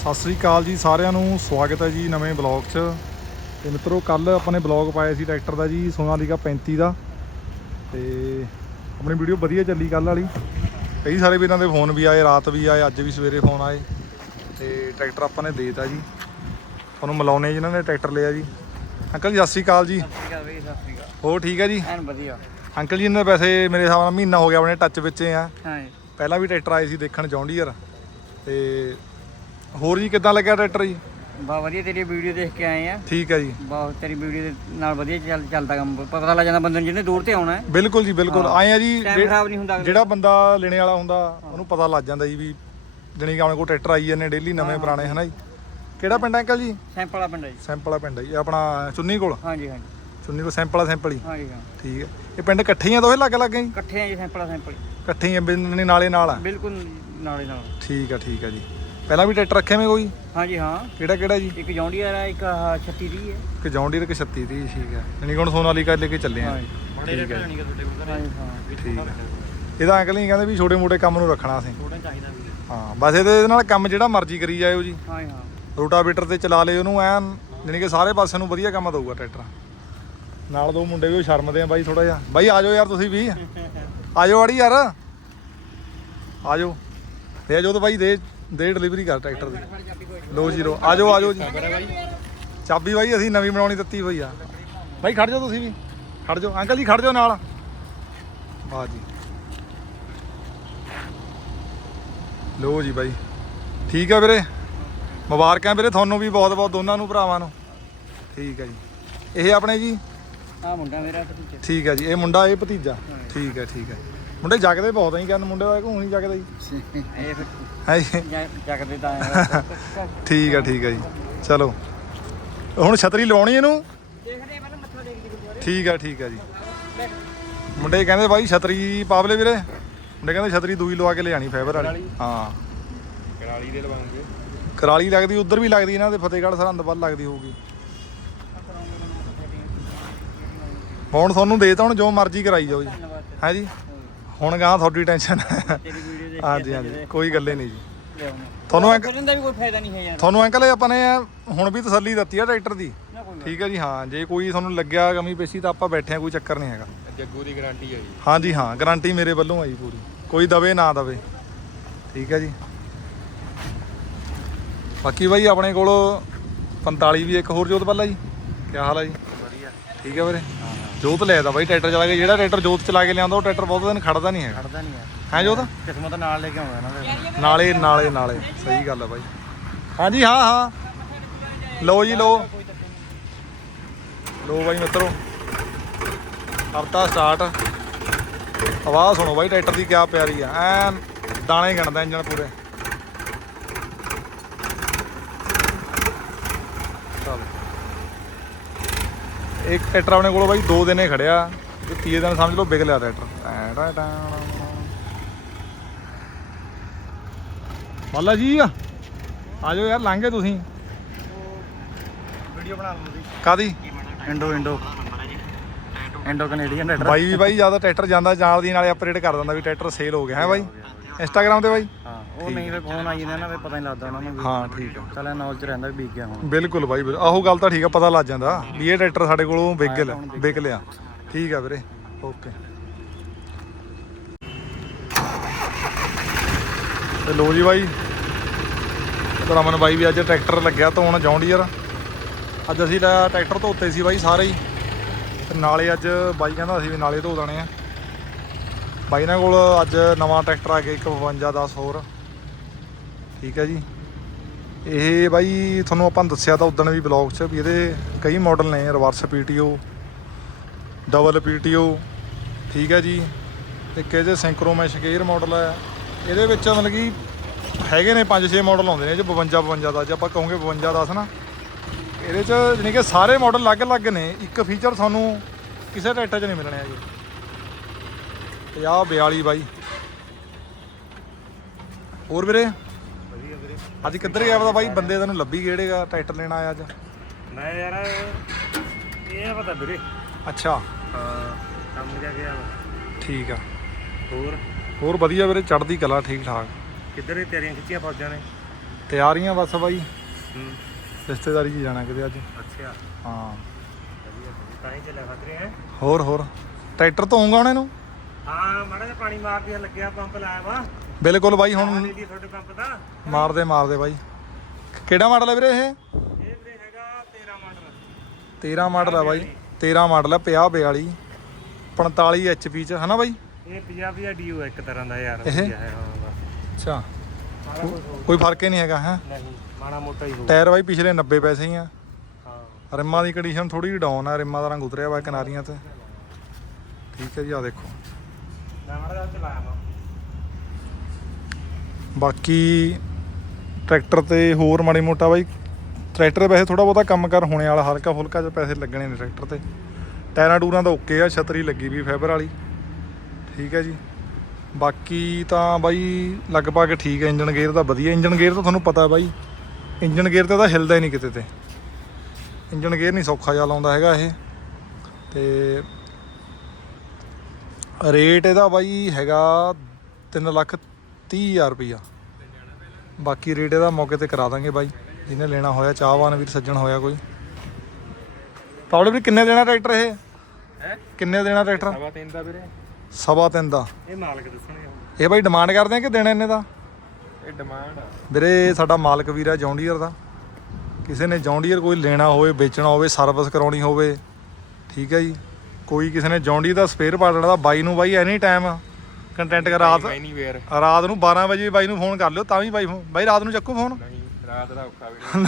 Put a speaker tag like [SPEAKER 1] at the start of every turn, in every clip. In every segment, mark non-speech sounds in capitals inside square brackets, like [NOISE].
[SPEAKER 1] ਸਤਿ ਸ੍ਰੀ ਅਕਾਲ ਜੀ ਸਾਰਿਆਂ ਨੂੰ ਸਵਾਗਤ ਹੈ ਜੀ ਨਵੇਂ ਬਲੌਗ 'ਚ। ਤੇ ਮਿੱਤਰੋ ਕੱਲ ਆਪਾਂ ਨੇ ਬਲੌਗ ਪਾਇਆ ਸੀ ਟਰੈਕਟਰ ਦਾ ਜੀ ਸੋਨਾਲੀਕਾ 35 ਦਾ। ਤੇ ਆਪਣੀ ਵੀਡੀਓ ਵਧੀਆ ਚੱਲੀ ਕੱਲ ਵਾਲੀ। ਕਈ ਸਾਰੇ ਵੀਰਾਂ ਦੇ ਫੋਨ ਵੀ ਆਏ ਰਾਤ ਵੀ ਆਏ ਅੱਜ ਵੀ ਸਵੇਰੇ ਫੋਨ ਆਏ। ਤੇ ਟਰੈਕਟਰ ਆਪਾਂ ਨੇ ਦੇਤਾ ਜੀ। ਤੁਹਾਨੂੰ ਮਿਲਾਉਣੇ ਜਿਨ੍ਹਾਂ ਨੇ ਟਰੈਕਟਰ ਲਿਆ ਜੀ। ਅੰਕਲ ਜੀ ਸਤਿ ਸ੍ਰੀ ਅਕਾਲ ਜੀ। ਹੋਰ ਠੀਕ ਹੈ ਜੀ? ਐਨ ਵਧੀਆ। ਅੰਕਲ ਜੀ ਨੇ ਵੈਸੇ ਮੇਰੇ ਹਿਸਾਬ ਨਾਲ ਮਹੀਨਾ ਹੋ ਗਿਆ ਆਪਣੇ ਟੱਚ ਵਿੱਚ ਆ। ਹਾਂ ਪਹਿਲਾਂ ਵੀ ਟਰੈਕਟਰ ਆਏ ਸੀ ਦੇਖਣ ਜੌਂਡੀਅਰ। ਤੇ ਹੋਰ ਜੀ ਕਿੱਦਾਂ ਲੱਗਿਆ ਟਰੈਕਟਰ ਜੀ? ਬਹੁਤ ਵਧੀਆ ਤੇਰੀ ਵੀਡੀਓ ਦੇਖ ਕੇ ਆਏ ਆ। ਠੀਕ ਹੈ ਜੀ। ਬਹੁਤ ਤੇਰੀ ਵੀਡੀਓ ਦੇ ਨਾਲ ਵਧੀਆ ਚੱਲ ਚੱਲਦਾ ਕੰਮ। ਪਤਾ ਲੱਗ ਜਾਂਦਾ ਬੰਦੇ ਨੂੰ ਜਿਹਨੇ ਦੂਰ ਤੇ ਆਉਣਾ ਹੈ। ਬਿਲਕੁਲ ਜੀ ਬਿਲਕੁਲ। ਆਏ ਆ ਜੀ ਟਾਈਮ ਜੇ- ਖਰਾਬ ਨਹੀਂ ਹੁੰਦਾ ਅਗਲੇ ਜਿਹੜਾ ਬੰਦਾ ਲੈਣੇ ਵਾਲਾ ਹੁੰਦਾ ਉਹਨੂੰ ਪਤਾ ਲੱਗ ਜਾਂਦਾ ਜੀ ਵੀ ਜਣੀ ਕਿ ਆਪਣੇ ਕੋਲ ਟਰੈਕਟਰ ਆਈ ਜਾਂਦੇ ਡੇਲੀ ਨਵੇਂ ਪੁਰਾਣੇ ਹਨਾ ਜੀ? ਕਿਹੜਾ ਪਿੰਡ ਹੈ ਅੰਕਲ ਜੀ? ਸੈਂਪਲ ਪਿੰਡ ਹੈ ਜੀ। ਸੈਂਪਲ ਪਿੰਡ ਹੈ ਜੀ। ਆਪਣਾ ਚੁੰਨੀ ਕੋਲ? ਹਾਂਜੀ ਹਾਂਜੀ। ਚੁੰਨੀ ਕੋਲ ਸੈਂਪਲ ਸੈਂਪਲ ਹੀ। ਹਾਂਜੀ ਹਾਂ ਠੀਕ ਹੈ ਇਹ ਪਿੰਡ ਇਕੱਠੇ ਹੀ ਆ ਦੋਵੇਂ ਲੱਗ ਲੱਗੇ ਜੀ? ਇਕੱਠੇ ਆ ਜੀ ਸੈਂਪਲ ਸੈਂਪਲ ਇਕੱਠੇ ਹੀ ਆ ਬਿੰਨੇ ਨਾਲੇ ਨਾਲ ਆ। ਬਿਲਕੁਲ ਨਾਲੇ ਨਾਲ। ਠੀਕ ਆ ਠੀਕ ਆ ਜੀ। ਪਹਿਲਾਂ ਵੀ ਟਰੈਕਟਰ ਰੱਖੇ ਮੈਂ ਕੋਈ? ਹਾਂਜੀ ਹਾਂ। ਕਿਹੜਾ ਕਿਹੜਾ ਜੀ? ਇੱਕ ਜੌਂਡੀਅਰ ਹੈ ਇੱਕ ਆਹ 36 ਦੀ ਹੈ। ਕਿ ਜੌਂਡੀਅਰ ਕਿ 36 ਦੀ ਠੀਕ ਹੈ। ਜਣੀ ਹੁਣ ਸੋਨਾਲੀਕਾ ਲੈ ਕੇ ਚੱਲੇ ਆ ਹਾਂਜੀ। ਠੀਕ ਹੈ ਹਾਂਜੀ ਹਾਂ। ਠੀਕ ਹੈ। ਇਹਦਾ ਅੰਕਲ ਨਹੀਂ ਕਹਿੰਦੇ ਵੀ ਛੋਟੇ ਮੋਟੇ ਕੰਮ ਨੂੰ ਰੱਖਣਾ ਅਸੀਂ। ਥੋੜਾ ਚਾਹੀਦਾ ਵੀ ਹਾਂ। ਬਸ ਇਹਦੇ ਇਹਦੇ ਨਾਲ ਕੰਮ ਜਿਹੜਾ ਮਰਜ਼ੀ ਕਰੀ ਜਾਇਓ ਜੀ। ਹਾਂ ਹਾਂ। ਰੋਟਾਵੇਟਰ ਤੇ ਚਲਾ ਲਿਓ ਉਹਨੂੰ ਐਨ ਜਾਣੀ ਕਿ ਸਾਰੇ ਪਾਸੇ ਨੂੰ ਵਧੀਆ ਕੰਮ ਦਊਗਾ ਟਰੈਕਟਰ। ਨਾਲ ਦੋ ਮੁੰਡੇ ਵੀ ਉਹ ਸ਼ਰਮਦੇ ਆ ਬਾਈ ਥੋੜਾ ਜਿਹਾ। ਬਾਈ ਆ ਜਾਓ ਯਾਰ ਤੁਸੀਂ ਵੀ। [LAUGHS] ਆ ਜਾਓ ਆੜੀ ਯਾਰ। ਆ ਜਾਓ। ਤੇ ਆ ਜਾਓ ਤਾਂ ਬਾਈ ਦੇ ਦੇ ਡਿਲੀਵਰੀ ਕਰ ਟਰੈਕਟਰ ਦੀ। ਲੋ ਜੀਰੋ ਆ ਜਾਓ ਆ ਜਾਓ ਜੀ। ਚਾਬੀ ਬਾਈ ਅਸੀਂ ਨਵੀਂ ਬਣਾਉਣੀ ਦਿੱਤੀ ਹੋਈ ਆ। ਬਾਈ ਖੜ ਜਾਓ ਤੁਸੀਂ ਵੀ। ਖੜ ਜਾਓ। ਅੰਕਲ ਜੀ ਖੜ ਜਾਓ ਨਾਲ। ਵਾਹ ਜੀ। ਲੋ ਜੀ ਬਾਈ। ਠੀਕ ਹੈ ਵੀਰੇ। ਮੁਬਾਰਕਾਂ ਵੀਰੇ ਤੁਹਾਨੂੰ ਵੀ ਬਹੁਤ ਬਹੁਤ ਦੋਨਾਂ ਨੂੰ ਭਰਾਵਾਂ ਨੂੰ। ਠੀਕ ਹੈ ਜੀ। ਇਹ ਆਪਣੇ ਜੀ? ਆ ਮੁੰਡਾ ਮੇਰਾ ਭਤੀਜਾ। ਠੀਕ ਹੈ ਜੀ। ਇਹ ਮੁੰਡਾ ਇਹ ਭਤੀਜਾ। ਠੀਕ ਹੈ ਠੀਕ ਹੈ ਮੁੰਡੇ ਜਗਦੇ ਬਹੁਤ ਹੀ ਕਹਿੰਦੇ ਮੁੰਡੇ ਦਾ ਘੂੰ ਨਹੀਂ ਜਗਦਾ ਜੀ। ਇਹ ਫਿਰ ਹੈ ਜੀ ਜਗਦੇ ਤਾਂ ਆਏ [LAUGHS] ਠੀਕ ਹੈ ਠੀਕ ਹੈ ਜੀ। ਚਲੋ। ਹੁਣ ਛਤਰੀ ਲਵਾਉਣੀ ਇਹਨੂੰ? ਦੇਖਦੇ ਪਹਿਲਾਂ ਮੱਥਾ ਦੇਖਦੇ ਗੁਰਦੁਆਰੇ। ਠੀਕ ਹੈ ਠੀਕ ਹੈ ਜੀ। ਮੁੰਡੇ ਕਹਿੰਦੇ ਬਾਈ ਛਤਰੀ ਪਾਵਲੇ ਵੀਰੇ। ਮੁੰਡੇ ਕਹਿੰਦੇ ਛਤਰੀ ਦੂਈ ਲਵਾ ਕੇ ਲਿਆਣੀ ਫਾਈਬਰ ਵਾਲੀ। ਹਾਂ। ਕਰਾਲੀ ਦੇ ਲਵਾਂਗੇ ਕਰਾਲੀ ਲੱਗਦੀ ਉਧਰ ਵੀ ਲੱਗਦੀ ਇਹਨਾਂ ਦੇ ਫਤਿਹਗੜ੍ਹ ਸਰਹੰਦ ਵੱਲ ਲੱਗਦੀ ਹੋਊਗੀ। ਹੁਣ ਤੁਹਾਨੂੰ ਦੇ ਤਾਂ ਹੁਣ ਜੋ ਮਰਜ਼ੀ ਕਰਾਈ ਜਾਓ ਜੀ। ਧੰਨਵਾਦ। ਹੈ ਜੀ? ਹੁਣ ਗਾਂ ਤੁਹਾਡੀ ਟੈਨਸ਼ਨ ਤੇਰੀ ਵੀਡੀਓ ਦੇਖ ਹਾਂਜੀ ਹਾਂਜੀ ਕੋਈ ਗੱਲੇ ਨਹੀਂ ਜੀ। ਤੁਹਾਨੂੰ ਅੰਕ- ਫਿਰਨ ਦਾ ਵੀ ਕੋਈ ਫਾਇਦਾ ਨਹੀਂ ਹੈ ਯਾਰ। ਤੁਹਾਨੂੰ ਅੰਕਲ ਇਹ ਆਪਾਂ ਨੇ ਹੁਣ ਵੀ ਤਸੱਲੀ ਦਿੱਤੀ ਆ ਟਰੈਕਟਰ ਦੀ। ਨਾ ਕੋਈ ਠੀਕ ਹੈ ਜੀ ਹਾਂ ਜੇ ਕੋਈ ਤੁਹਾਨੂੰ ਲੱਗਿਆ ਕਮੀ ਪੇਸ਼ੀ ਤਾਂ ਆਪਾਂ ਬੈਠੇ ਆ ਕੋਈ ਚੱਕਰ ਨਹੀਂ ਹੈਗਾ। ਜੱਗੂ ਦੀ ਗਾਰੰਟੀ ਹੈ ਜੀ। ਹਾਂਜੀ ਹਾਂ ਗਾਰੰਟੀ ਮੇਰੇ ਵੱਲੋਂ ਆਈ ਪੂਰੀ। ਕੋਈ ਦਵੇ ਨਾ ਦਵੇ। ਠੀਕ ਹੈ ਜੀ। ਬਾਕੀ ਬਾਈ ਆਪਣੇ ਕੋਲ 45 ਵੀ ਇੱਕ ਹੋਰ ਜੋਤ ਬੱਲਾ ਜੀ। ਕੀ ਹਾਲ ਹੈ ਜੀ? ਵਧੀਆ। ਠੀਕ ਹੈ ਵੀਰੇ। ਜੋਤ ਲੈ ਦਾ ਬਾਈ ਟਰੈਕਟਰ ਚਲਾ ਕੇ ਜਿਹੜਾ ਟਰੈਕਟਰ ਜੋਤ ਚਲਾ ਕੇ ਲਿਆਉਂਦਾ ਉਹ ਟਰੈਕਟਰ ਬਹੁਤ ਦਿਨ ਖੜਦਾ ਨਹੀਂ ਹੈਗਾ। ਖੜਦਾ ਨਹੀਂ ਯਾਰ ਹੈ ਜੋਤ? ਕਿਸਮਤ ਨਾਲ ਲੈ ਕੇ ਆਉਂਦਾ ਨਾ ਫਿਰ। ਨਾਲੇ ਨਾਲੇ ਨਾਲੇ। ਸਹੀ ਗੱਲ ਹੈ ਬਾਈ। ਹਾਂਜੀ ਹਾਂ ਹਾਂ। ਲਓ ਜੀ ਲਓ। ਲਓ ਬਾਈ ਮਿੱਤਰੋ। ਹਫਤਾ ਸਟਾਰਟ ਆਵਾਜ਼ ਸੁਣੋ ਬਾਈ ਟਰੈਕਟਰ ਦੀ ਕਿਆ ਪਿਆਰੀ ਆ। ਐਨ ਦਾਣੇ ਗਿਣਦਾ ਇੰਜਣ ਪੂਰੇ। ਇੱਕ ਟਰੈਕਟਰ ਆਪਣੇ ਕੋਲ ਬਾਈ ਦੋ ਦਿਨੇ ਖੜਿਆ। ਤੇ ਤੀਏ ਦਿਨ ਸਮਝ ਲਓ ਵਿਕ ਲਿਆ ਟਰੈਕਟਰ। ਐਂ ਟਾ ਟਾ ਮੱਲਾ ਜੀ ਆ ਜਾਓ ਯਾਰ ਲੰਘੇ ਤੁਸੀਂ। ਵੀਡੀਓ ਬਣਾ ਲਓ ਤੁਸੀਂ। ਕਾਦੀ ਇੰਡੋ ਇੰਡੋ। ਇੰਡੋ ਕੈਨੇਡੀਅਨ ਰੈਡਰ ਬਾਈ ਵੀ ਬਾਈ ਜ਼ਿਆਦਾ ਟਰੈਕਟਰ ਜਾਂਦਾ ਨਾਲ ਦੀ ਨਾਲੇ ਅਪਡੇਟ ਕਰ ਦਿੰਦਾ ਵੀ ਟਰੈਕਟਰ ਸੇਲ ਹੋ ਗਿਆ ਹੈ ਬਾਈ। ਇੰਸਟਾਗ੍ਰam ਤੇ ਬਾਈ। ਹਾਂ। ਉਹ ਨਹੀਂ ਫਿਰ ਫੋਨ ਆਈ ਜਾਂਦਾ ਨਾ ਫਿਰ ਪਤਾ ਨਹੀਂ ਲੱਗਦਾ ਉਹਨਾਂ ਨੂੰ ਵੀ। ਹਾਂ ਠੀਕ ਆ। ਚੱਲ ਨੌਲੇਜ ਰਹਿੰਦਾ ਵੀ ਵਿਕ ਗਿਆ ਹੁਣ। ਬਿਲਕੁਲ ਬਾਈ ਬਿਲਕੁਲ। ਆਹੋ ਗੱਲ ਤਾਂ ਠੀਕ ਆ ਪਤਾ ਲੱਗ ਜਾਂਦਾ। ਵੀ ਇਹ ਟਰੈਕਟਰ ਸਾਡੇ ਕੋਲੋਂ ਵਿਕ ਗਿਆ ਵਿਕ ਲਿਆ। ਠੀਕ ਆ ਵੀਰੇ ਓਕੇ। ਤੇ ਲੋ ਜੀ ਬਾਈ ਤੇ ਰਮਨ ਬਾਈ ਵੀ ਅੱਜ ਟਰੈਕਟਰ ਲੱਗਿਆ ਧੋਣ ਜੌਂਡੀਅਰ। ਅੱਜ ਅਸੀਂ ਲਿਆ ਟਰੈਕਟਰ ਧੋਤੇ ਸੀ ਬਾਈ ਸਾਰੇ ਹੀ। ਤੇ ਨਾਲੇ ਅੱਜ ਬਾਈ ਕਹਿੰਦਾ ਅਸੀਂ ਵੀ ਨਾਲੇ ਧੋ ਦੇਣੇ ਆ। ਬਾਈ ਨਾਲ ਕੋਲ ਅੱਜ ਨਵਾਂ ਟਰੈਕਟਰ ਆ ਗਿਆ ਇੱਕ 52 10 ਹੋਰ। ਠੀਕ ਹੈ ਜੀ। ਇਹ ਬਾਈ ਤੁਹਾਨੂੰ ਆਪਾਂ ਦੱਸਿਆ ਤਾਂ ਉਦੋਂ ਵੀ ਬਲੌਗ 'ਚ ਵੀ ਇਹਦੇ ਕਈ ਮਾਡਲ ਨੇ ਰਿਵਰਸ ਪੀਟੀਓ ਡਬਲ ਪੀਟੀਓ ਠੀਕ ਹੈ ਜੀ। ਇੱਕ ਇਹਦੇ ਸਿੰਕਰੋਮੈਸ਼ ਗੇਅਰ ਮਾਡਲ ਹੈ। ਇਹਦੇ ਵਿੱਚ ਮਤਲਬ ਕਿ ਹੈਗੇ ਨੇ 5-6 ਮਾਡਲ ਆਉਂਦੇ ਨੇ ਜੇ 'ਚ 52 52 ਦਾ ਜੇ ਆਪਾਂ ਕਹੋਗੇ 52 10 ਨਾ। ਇਹਦੇ 'ਚ ਜਾਣੀ ਕਿ ਸਾਰੇ ਮਾਡਲ ਅਲੱਗ-ਅਲੱਗ ਨੇ, ਇੱਕ ਫੀਚਰ ਤੁਹਾਨੂੰ ਕਿਸੇ ਟਰੈਕਟਰ 'ਚ ਨਹੀਂ ਮਿਲਣਾ ਜੀ। 50 42 ਬਾਈ। ਹੋਰ ਵੀਰੇ? ਅੱਜ ਕਿੱਧਰ ਗਿਆ ਪਤਾ ਬਾਈ? ਬੰਦੇ ਤੈਨੂੰ ਲੱਭੀ ਕਿਹੜੇਗਾ ਟਰੈਕਟਰ ਲੈਣ ਆਇਆ ਅੱਜ? ਮੈਂ ਯਾਰ ਇਹ ਪਤਾ ਵੀਰੇ। ਅੱਛਾ। ਹਾਂ ਕੰਮ ਜਾ ਗਿਆ ਠੀਕ ਆ। ਹੋਰ? ਹੋਰ ਵਧੀਆ ਵੀਰੇ ਚੜ੍ਹਦੀ ਕਲਾ ਠੀਕ ਠਾਕ। ਕਿੱਧਰ ਇਹ ਤਿਆਰੀਆਂ ਖਿੱਚੀਆਂ ਫੌਜਾਂ ਨੇ? ਤਿਆਰੀਆਂ ਬਸ ਬਾਈ। ਹੂੰ। ਰਿਸ਼ਤੇਦਾਰੀ 'ਚ ਜਾਣਾ ਕਿਤੇ ਅੱਜ। ਅੱਛਾ। ਹਾਂ। ਤਾਂ ਚੱਲਿਆ ਹੋਰ ਹੋਰ। ਟਰੈਕਟਰ ਧੋਊਂਗਾ ਹੁਣ ਇਹਨੂੰ? ਹਾਂ ਮਾੜਾ ਜਿਹਾ ਪਾਣੀ ਮਾਰ ਦਿਆ ਲੱਗਿਆ ਪੰਪ ਲਾਇਆ ਵਾ। ਬਿਲਕੁਲ ਬਾਈ ਹੁਣ ਪਾਣੀ ਦੀ ਤੁਹਾਡੇ ਪੰਪ ਦਾ। ਮਾਰਦੇ ਮਾਰਦੇ ਬਾਈ। ਕਿਹੜਾ ਮਾਡਲ ਹੈ ਵੀਰੇ ਇਹ? ਇਹ ਵੀਰੇ ਹੈਗਾ 13 ਮਾਡਲ। 13 ਮਾਡਲ ਹੈ ਬਾਈ 13 ਮਾਡਲ ਹੈ 50 42 45 HP ਚ ਹਨਾ ਬਾਈ? ਇਹ ਪੰਜਾਬੀ ਆ ਡੀਓ ਇੱਕ ਤਰ੍ਹਾਂ ਦਾ ਯਾਰ ਇਹ? ਵਧੀਆ ਹੈ ਹਾਂ ਬਸ। ਅੱਛਾ। ਕੁਛ ਕੋਈ ਫ਼ਰਕ ਹੀ ਨਹੀਂ ਹੈਗਾ ਹੈ? ਨਹੀਂ ਮਾੜਾ ਮੋਟਾ ਹੀ ਹੋਊ। ਟਾਇਰ ਬਾਈ ਪਿਛਲੇ 90 ਪੈਸੇ ਹੀ ਆ। ਹਾਂ। ਰਿੰਮਾਂ ਦੀ ਕੰਡੀਸ਼ਨ ਥੋੜੀ ਡਾਊਨ ਆ ਰਿੰਮਾਂ ਦਾ ਰੰਗ ਉਤਰਿਆ ਵਾ ਕਿਨਾਰੀਆਂ ਤੇ। ਠੀਕ ਹੈ ਜੀ ਆ ਦੇਖੋ। ਮੈਂ ਮਾੜਾ ਜਿਹਾ ਚਲਾਇਆ ਵਾ। ਬਾਕੀ ਟਰੈਕਟਰ ਤੇ ਹੋਰ ਮਾੜੀ ਮੋਟਾ ਬਾਈ, ਟਰੈਕਟਰ ਵੈਸੇ ਥੋੜਾ ਬਹੁਤਾ ਕੰਮ ਕਰ, ਹੋਣੇ ਵਾਲਾ ਹਲਕਾ ਫੁਲਕਾ ਜਿਹਾ ਪੈਸੇ ਲੱਗਣੇ ਨੇ ਟਰੈਕਟਰ ਤੇ। ਟਾਇਰਾਂ ਟੂਰਾਂ ਦਾ ਓਕੇ ਆ, ਛਤਰੀ ਲੱਗੀ ਵੀ ਫਾਈਬਰ ਵਾਲੀ। ਠੀਕ ਹੈ ਜੀ। ਬਾਕੀ ਤਾਂ ਬਾਈ ਲਗਭਗ ਠੀਕ ਹੈ ਇੰਜਨ ਗੇਅਰ ਤਾਂ ਵਧੀਆ। ਇੰਜਨ ਗੇਅਰ ਤਾਂ ਤੁਹਾਨੂੰ ਪਤਾ ਬਾਈ ਇੰਜਨ ਗੇਅਰ ਤੇ ਤਾਂ ਹਿਲਦਾ ਹੀ ਨਹੀਂ ਕਿਤੇ ਤੇ। ਇੰਜਨ ਗੇਅਰ ਨਹੀਂ ਸੌਖਾ ਜਿਹਾ ਲਾਉਂਦਾ ਹੈਗਾ ਇਹ। ਤੇ ਰੇਟ ਇਹਦਾ ਬਾਈ ਹੈਗਾ 3 ਲੱਖ 30 ਹਜ਼ਾਰ ਰੁਪਈਆ। ਬਾਕੀ ਰੇਟ ਇਹਦਾ ਮੌਕੇ ਤੇ ਕਰਾ ਦਾਂਗੇ ਬਾਈ। ਜਿਹਨੇ ਲੈਣਾ ਹੋਇਆ ਚਾਹਵਾਨ ਵੀਰ ਸੱਜਣ ਹੋਇਆ ਕੋਈ। ਪਾਵਲੇ ਵੀ ਕਿੰਨੇ ਦੇਣਾ ਟਰੈਕਟਰ ਇਹ? ਹੈ? ਕਿੰਨੇ ਦੇਣਾ ਟਰੈਕਟਰ? ਸਵਾ ਤਿੰਨ ਦਾ ਵੀਰੇ। ਸਵਾ ਤਿੰਨ ਦਾ। ਇਹ ਮਾਲਕ ਦੱਸਣੇ ਇਹ ਬਾਈ ਡਿਮਾਂਡ ਕਰਦੇ ਆ ਕਿ ਦੇਣਾ ਇਹਨੇ ਦਾ? ਇਹ ਡਿਮਾਂਡ ਆ। ਵੀਰੇ ਸਾਡਾ ਮਾਲਕ ਵੀਰ ਆ ਜੌਂਡੀਅਰ ਦਾ। ਕਿਸੇ ਨੇ ਜੌਂਡੀਅਰ ਕੋਈ ਲੈਣਾ ਹੋਵੇ ਵੇਚਣਾ ਹੋਵੇ ਸਰਵਿਸ ਕਰਾਉਣੀ ਹੋਵੇ ਠੀਕ ਹੈ ਜੀ। ਕੋਈ ਕਿਸੇ ਨੇ ਜੌਂਡੀ ਦਾ ਸਪੇਅਰ ਪਾਰਟ ਲੈਣਾ ਦਾ ਬਾਈ ਨੂੰ ਬਾਈ ਐਨੀ ਟਾਈਮ ਕੰਟੈਂਟ ਕਰ ਰਾਤ ਰਾਤ ਨੂੰ 12 ਵਜੇ ਬਾਈ ਨੂੰ ਫੋਨ ਕਰ ਲਿਓ ਤਾਂ ਵੀ ਬਾਈ ਫੋਨ ਬਾਈ ਰਾਤ ਨੂੰ ਚੱਕੋ ਫੋਨ ਨਹੀਂ ਰਾਤ ਦਾ ਔਖਾ ਵੀਰੇ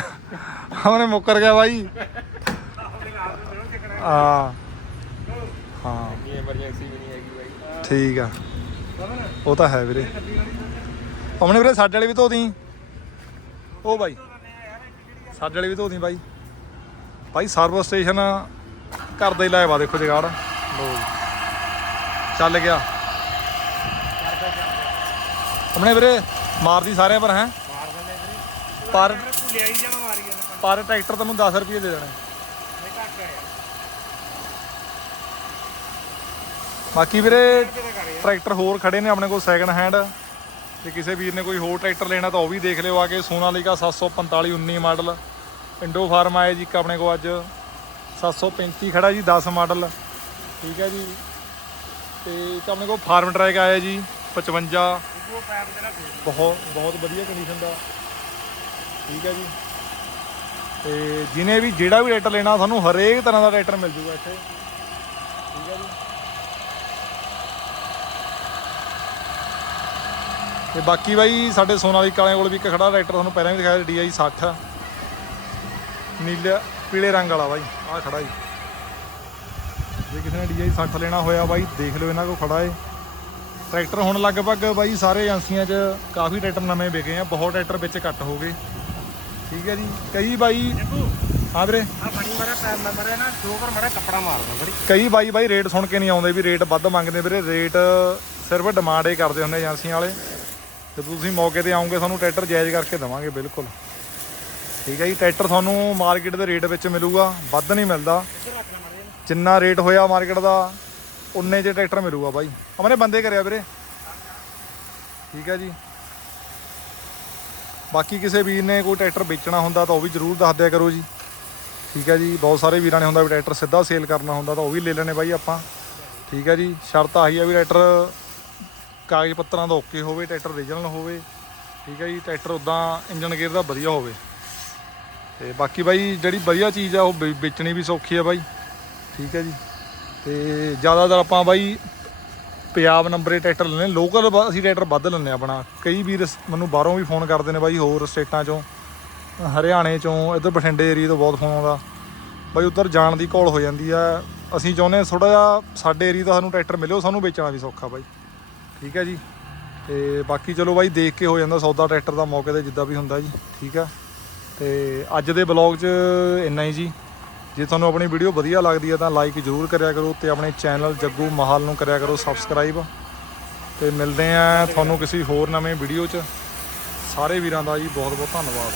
[SPEAKER 1] ਉਹਨੇ ਮੁੱਕਰ ਗਿਆ ਬਾਈ। ਹਾਂ। ਹਾਂ। ਇਹ ਐਮਰਜੈਂਸੀ ਵੀ ਨਹੀਂ ਹੈਗੀ ਬਾਈ। ਠੀਕ ਆ। ਉਹ ਤਾਂ ਹੈ ਵੀਰੇ। ਆਪਣੇ ਵੀਰੇ ਸਾਡੇ ਵਾਲੇ ਵੀ ਧੋਦੀ ਉਹ ਬਾਈ। ਸਾਡੇ ਵਾਲੇ ਵੀ ਧੋਦੀ ਬਾਈ। ਬਾਈ ਸਰਵਿਸ ਸਟੇਸ਼ਨ ਘਰ ਦਾ ਹੀ ਲਾਇਆ ਵਾ ਦੇਖੋ ਜਗਾੜ। ਲੋ ਜੀ। ਚੱਲ ਗਿਆ। ਆਪਣੇ ਵੀਰੇ ਮਾਰਦੀ ਸਾਰਿਆਂ ਪਰ ਹੈ। ਮਾਰ ਦਿੰਦੇ ਵੀਰੇ। ਪਰ ਮਾਰੀ ਪਰ ਟਰੈਕਟਰ ਤੈਨੂੰ 10 ਰੁਪਏ ਦੇ ਦੇਣੇ। ਇਹ ਘੱਟ ਆ ਯਾਰ ਬਾਕੀ ਵੀਰੇ ਟਰੈਕਟਰ ਹੋਰ ਖੜੇ ਨੇ ਆਪਣੇ ਕੋਲ ਸੈਕੰਡ ਹੈਂਡ ਜੇ ਕਿਸੇ ਵੀਰ ਨੇ ਕੋਈ ਹੋਰ ਟਰੈਕਟਰ ਲੈਣਾ ਤਾਂ ਉਹ ਵੀ ਦੇਖ ਲਿਓ ਆ ਕੇ। ਸੋਨਾਲੀਕਾ 745 19 ਮਾਡਲ। ਇੰਡੋ ਫਾਰਮ ਆਇਆ ਜੀ ਇੱਕ ਆਪਣੇ ਕੋਲ ਅੱਜ। 735 ਖੜਾ ਜੀ 10 ਮਾਡਲ। ਠੀਕ ਹੈ ਜੀ। ਤੇ ਇੱਕ ਆਪਣੇ ਕੋਲ ਫਾਰਮ ਟਰੈਕ ਆਇਆ ਜੀ 55 ਉਹ ਪੈਪ ਜਿਹੜਾ ਦੇ ਬਹੁਤ ਬਹੁਤ ਵਧੀਆ ਕੰਡੀਸ਼ਨ ਦਾ। ਠੀਕ ਹੈ ਜੀ। ਤੇ ਜਿਹਨੇ ਵੀ ਜਿਹੜਾ ਵੀ ਟਰੈਕਟਰ ਲੈਣਾ ਤੁਹਾਨੂੰ ਹਰੇਕ ਤਰ੍ਹਾਂ ਦਾ ਟਰੈਕਟਰ ਮਿਲ ਜੂਗਾ ਇੱਥੇ। ਠੀਕ ਹੈ ਜੀ। ਤੇ ਬਾਕੀ ਬਾਈ, ਸਾਡੇ ਸੋਨਾਲੀਕਾ ਵਾਲਿਆਂ ਕੋਲ ਵੀ ਇੱਕ ਖੜਾ ਟਰੈਕਟਰ ਤੁਹਾਨੂੰ ਪਹਿਲਾਂ ਵੀ ਦਿਖਾਇਆ DI 60 ਨੀਲੇ, ਪੀਲੇ ਰੰਗ ਵਾਲਾ ਬਾਈ, ਆਹ ਖੜਾ ਜੀ। ਜੇ ਕਿਸੇ ਨੇ DI 60 ਲੈਣਾ ਹੋਇਆ ਬਾਈ, ਦੇਖ ਲਓ ਇਹਨਾਂ ਕੋਲ ਖੜਾ ਏ। ਟਰੈਕਟਰ ਹੁਣ ਲਗਭਗ ਬਾਈ ਸਾਰੇ ਏਜੰਸੀਆਂ 'ਚ ਕਾਫੀ ਟਰੈਕਟਰ ਨਵੇਂ ਵਿਕੇ ਆ ਬਹੁਤ ਟਰੈਕਟਰ ਵਿੱਚ ਕੱਟ ਹੋ ਗਏ। ਠੀਕ ਹੈ ਜੀ ਕਈ ਬਾਈ ਹਾਂ ਵੀਰੇ। ਆ ਬਣੀ ਮਰਾ ਨੰਬਰ ਹੈ ਨਾ ਪਰ ਮਰਾ ਕੱਪੜਾ ਮਾਰਦਾ ਬੜੀ। ਕਈ ਬਾਈ ਬਾਈ ਰੇਟ ਸੁਣ ਕੇ ਨਹੀਂ ਆਉਂਦੇ ਵੀ ਰੇਟ ਵੱਧ ਮੰਗਦੇ ਵੀਰੇ ਰੇਟ ਸਿਰਫ ਡਿਮਾਂਡ ਹੀ ਕਰਦੇ ਹੁੰਦੇ ਏਜੰਸੀਆਂ ਵਾਲੇ। ਤੇ ਤੁਸੀਂ ਮੌਕੇ ਤੇ ਆਉਂਗੇ ਤੁਹਾਨੂੰ ਟਰੈਕਟਰ ਜਾਇਜ਼ ਕਰਕੇ ਦਵਾਂਗੇ ਬਿਲਕੁਲ। ਠੀਕ ਹੈ ਜੀ ਟਰੈਕਟਰ ਤੁਹਾਨੂੰ ਮਾਰਕੀਟ ਦੇ ਰੇਟ ਵਿੱਚ ਮਿਲੂਗਾ ਵੱਧ ਨਹੀਂ ਮਿਲਦਾ। ਮਰੇ ਜਿੰਨਾ ਰੇਟ ਹੋਇਆ ਮਾਰਕੀਟ ਦਾ ਉਨੇ 'ਚ ਟਰੈਕਟਰ ਮਿਲੂਗਾ ਬਾਈ। ਆਪਣੇ ਬੰਦੇ ਕਰਿਆ ਵੀਰੇ। ਠੀਕ ਹੈ ਜੀ। ਬਾਕੀ ਕਿਸੇ ਵੀਰ ਨੇ ਕੋਈ ਟਰੈਕਟਰ ਵੇਚਣਾ ਹੁੰਦਾ ਤਾਂ ਉਹ ਵੀ ਜ਼ਰੂਰ ਦੱਸ ਦਿਆ ਕਰੋ ਜੀ। ਠੀਕ ਹੈ ਜੀ, ਬਹੁਤ ਸਾਰੇ ਵੀਰਾਂ ਨੇ ਹੁੰਦਾ ਵੀ ਟਰੈਕਟਰ ਸਿੱਧਾ ਸੇਲ ਕਰਨਾ ਹੁੰਦਾ ਤਾਂ ਉਹ ਵੀ ਲੈ ਲੈਣੇ ਬਾਈ ਆਪਾਂ। ਠੀਕ ਹੈ ਜੀ, ਸ਼ਰਤ ਆਹੀ ਆ ਵੀ ਟਰੈਕਟਰ ਕਾਗਜ਼ ਪੱਤਰਾਂ ਦਾ ਓਕੇ ਹੋਵੇ, ਟਰੈਕਟਰ ਓਰੀਜਨਲ ਹੋਵੇ। ਠੀਕ ਹੈ ਜੀ, ਟਰੈਕਟਰ ਉਦਾਂ ਇੰਜਨ ਗੇਅਰ ਦਾ ਵਧੀਆ ਹੋਵੇ। ਤੇ ਬਾਕੀ ਬਾਈ ਜਿਹੜੀ ਵਧੀਆ ਚੀਜ਼ ਆ ਉਹ ਵੇ- ਵੇਚਣੀ ਵੀ ਸੌਖੀ ਆ ਬਾਈ। ਠੀਕ ਹੈ ਜੀ। ਤੇ ਜ਼ਿਆਦਾਤਰ ਆਪਾਂ ਬਾਈ ਪੰਜਾਬ ਨੰਬਰੇ ਟਰੈਕਟਰ ਲੈਣੇ ਲੋਕਲ ਅਸੀਂ ਟਰੈਕਟਰ ਵੱਧ ਲੈਂਦੇ ਹਾਂ ਆਪਣਾ। ਕਈ ਵੀਰ ਸ- ਮੈਨੂੰ ਬਾਹਰੋਂ ਵੀ ਫੋਨ ਕਰਦੇ ਨੇ ਬਾਈ, ਹੋਰ ਸਟੇਟਾਂ ਚੋਂ। ਹਰਿਆਣੇ ਚੋਂ, ਇੱਧਰ ਬਠਿੰਡੇ ਏਰੀਆ ਤੋਂ ਬਹੁਤ ਫੋਨ ਆਉਂਦਾ। ਬਾਈ ਉੱਧਰ ਜਾਣ ਦੀ ਘੋਲ ਹੋ ਜਾਂਦੀ ਆ। ਅਸੀਂ ਚਾਹੁੰਦੇ ਥੋੜਾ ਜਿਹਾ ਸਾਡੇ ਏਰੀਆ ਦਾ ਸਾਨੂੰ ਟਰੈਕਟਰ ਮਿਲਿਓ ਸਾਨੂੰ ਵੇਚਣਾ ਵੀ ਸੌਖਾ ਬਾਈ। ਠੀਕ ਹੈ ਜੀ? ਤੇ ਬਾਕੀ ਚਲੋ ਬਾਈ ਦੇਖ ਕੇ ਹੋ ਜਾਂਦਾ ਸੌਦਾ ਟਰੈਕਟਰ ਦਾ ਮੌਕੇ ਤੇ ਜਿੱਦਾਂ ਵੀ ਹੁੰਦਾ ਜੀ। ਠੀਕ ਆ? ਤੇ ਅੱਜ ਦੇ ਬਲੌਗ 'ਚ ਇੰਨਾ ਹੀ ਜੀ। ਜੇ ਤੁਹਾਨੂੰ ਆਪਣੀ ਵੀਡੀਓ ਵਧੀਆ ਲੱਗਦੀ ਹੈ ਤਾਂ ਲਾਈਕ ਜ਼ਰੂਰ ਕਰਿਆ ਕਰੋ ਤੇ ਆਪਣੇ ਚੈਨਲ ਜੱਗੂ ਮਹਾਲ ਨੂੰ ਕਰਿਆ ਕਰੋ ਸਬਸਕ੍ਰਾਈਬ ਤੇ ਮਿਲਦੇ ਆ ਤੁਹਾਨੂੰ ਕਿਸੇ ਹੋਰ ਨਵੇਂ ਵੀਡੀਓ 'ਚ। ਸਾਰੇ ਵੀਰਾਂ ਦਾ ਜੀ ਬਹੁਤ ਬਹੁਤ ਧੰਨਵਾਦ।